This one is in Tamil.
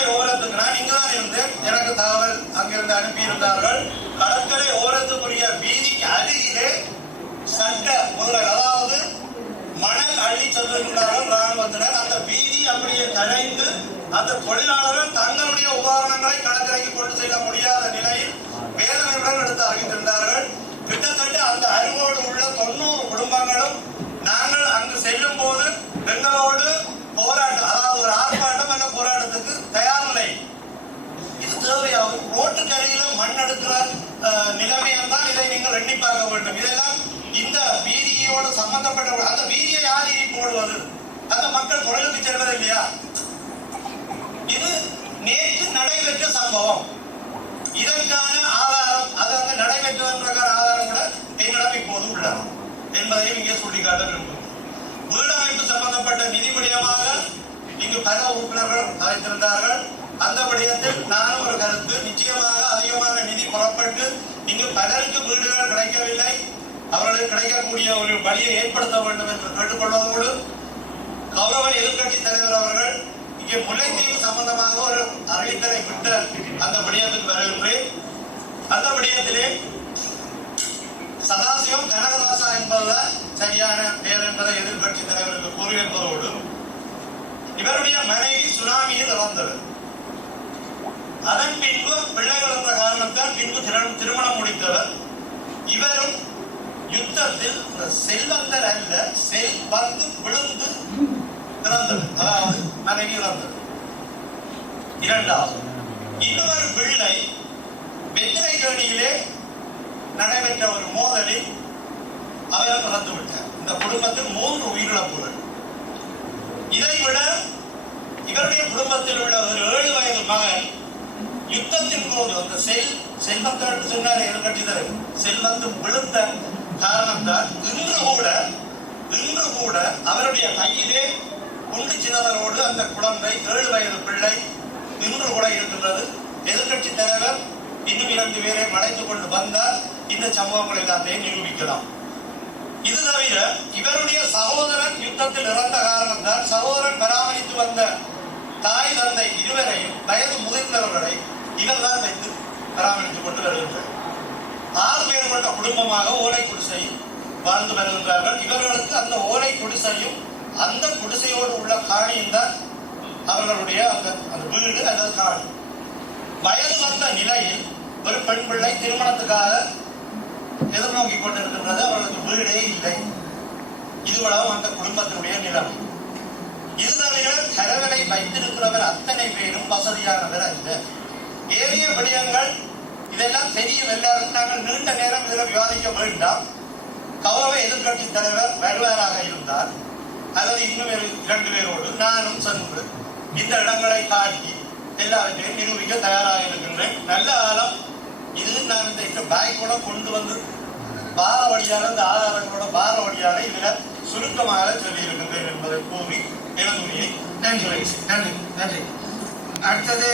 கடற்கரை ஓரத்துக்கு நான் இங்குதான் இருந்தேன். எனக்கு தகவல் அங்கிருந்து அனுப்பியிருந்தார்கள். கடற்கரை ஓரத்துக்குரிய வீதிக்கு அருகிலே சட்ட முதல், அதாவது மணல் அள்ளி செல்கின்றார்கள் ராணுவத்தினர். அந்த வீதி அப்படியே கலைந்து அந்த தொழிலாளர்கள் தங்களுடைய உபகரணங்களை கடற்கரைக்கு கொண்டு செல்ல முடியாத நிலையில் வேதனையுடன் எடுத்து அறிவித்திருந்தார்கள். கிட்டத்தட்ட அந்த அருகோடு உள்ள 90 குடும்பங்களும் நாங்கள் அங்கு செல்லும் போது எங்களோடு போராட்டம், அதாவது ஒரு ஆர்ப்பாட்டம் அல்ல போராட்டத்துக்கு தயார் நிலை. இது தேவையாகும். ரோட்டுக்கரையில மண் எடுக்கிற நிலைமையில் தான் இதை நீங்கள் எண்ணி பார்க்க வேண்டும். இதெல்லாம் இந்த வீதியோடு சம்பந்தப்பட்ட, அந்த வீதியை யார் இனி போடுவது? அந்த மக்கள் தொழிலுக்கு செல்வது இல்லையா? இது நேற்று நடைபெற்ற சம்பவம். இதற்கான ஆதாரம், அது அங்கு நடைபெற்றதற்கான ஆதாரம் கூட என்னிடம் இப்போது உள்ளது என்பதையும் இங்கே சுட்டிக்காட்ட விரும்புகிறேன். வீடமைப்பு சம்பந்தப்பட்ட நிதி விடயமாக இங்கு பல உறுப்பினர்கள் அழைத்திருந்தார்கள். அந்த விடயத்தில் நானும் ஒரு கருத்து, நிச்சயமாக அதிகமான நிதி புறப்பட்டு இங்கு பலருக்கு வீடுகள் கிடைக்கவில்லை. அவர்களுக்கு கிடைக்கக்கூடிய ஒரு வழியை ஏற்படுத்த வேண்டும் என்று கேட்டுக்கொள்வதோடு, கௌரவ எதிர்கட்சி தலைவர் அவர்கள் இங்கே முல்லைத்தீவு சம்பந்தமாக ஒரு அறிவித்தலை விட்ட அந்த விடயத்துக்கு வருகின்றேன். அந்த விடயத்திலே சதாசிவம் கனகராசா என்பதுதான் சரியான பெயர் என்பதை எதிர்கட்சி தலைவருக்கு கூறியிருப்பதோடு, இவருடைய மனைவி சுனாமியில் இறந்தவர். அதன் பின்பு பிள்ளைகள் என்ற காரணத்தால் பின்பு திருமணம் முடித்தவர். இவரும் யுத்தத்தில் செல்வந்தர் அல்ல, செல்வந்து விழுந்து இறந்தவர், அதாவது மனைவி இறந்தவர். இரண்டாவது, இன்னொரு பிள்ளை வெற்றிலைக்கேணியிலே நடைபெற்ற ஒரு மோதலில் அவர் இறந்து விட்டார். இந்த குடும்பத்தில் 3 உயிரிழப்புகள். இதைவிட இவருடைய குடும்பத்தில் உள்ள ஒரு 7 வயது மகன் யுத்தத்தின் போது அந்த செல்வந்தர் சொன்னார் எதிர்கட்சி செல்வந்து விழுந்த காரணத்தால் இன்று கூட அவருடைய கையிலே குண்டு சிதறலோடு அந்த குழந்தை 7 வயது பிள்ளை இன்று கூட இருக்கின்றது. எதிர்கட்சி தலைவர் இன்னும் 2 பேரை அழைத்துக் கொண்டு வந்தால் இந்த சம்பவங்களை எல்லாத்தையும் நிரூபிக்கலாம். இது தவிர இவருடைய சகோதரன் யுத்தத்தில் இறந்த காரணத்தால் சகோதரன் பராமரித்து வந்த தாய் தந்தை இருவரையும் வயது முதிர்ந்தவர்களை இவர் தான் வைத்து பராமரித்துக் கொண்டு வருகின்றார். 6 பேர் கொண்ட குடும்பமாக ஓலை குடிசையில் வாழ்ந்து வருகின்றார்கள். இவர்களுக்கு அந்த ஓலை குடிசையும் அந்த குடிசையோடு உள்ள காணியும் தான் அவர்களுடைய அந்த வீடு அல்லது காணி. வயது வந்த நிலையில் ஒரு பெண் பிள்ளை திருமணத்துக்காக எதிர்நோக்கி கொண்டிருக்கின்றது. அவர்களுக்கு வீடே இல்லை. இதுவளவும் அந்த குடும்பத்தினுடைய நிலைமை. இது தவிர கரவலை வைத்திருக்கிறவர் அத்தனை பேரும் வசதியானவர் அல்ல. ஏறிய விடயங்கள் இதெல்லாம் தெரியும் எல்லாருக்கும். நாங்கள் நீண்ட நேரம் இதில் விவாதிக்க வேண்டாம். கௌரவ எதிர்கட்சி தலைவர் வருவாராக இருந்தால் அல்லது இன்னும் 2 பேரோடு நானும் சென்று இந்த இடங்களை காட்டி எல்லாவற்றையும் நிரூபிக்க தயாராக இருக்கின்றேன். நல்ல காலம் இது. நான் இந்த பேக்கோட கொண்டு வந்து பார வழியாக இந்த ஆதாரங்களோட பார வழியாக இதில் சுருக்கமாக சொல்லியிருக்கின்றேன் என்பதை கூறி எனது உரையை நன்றி. அடுத்தது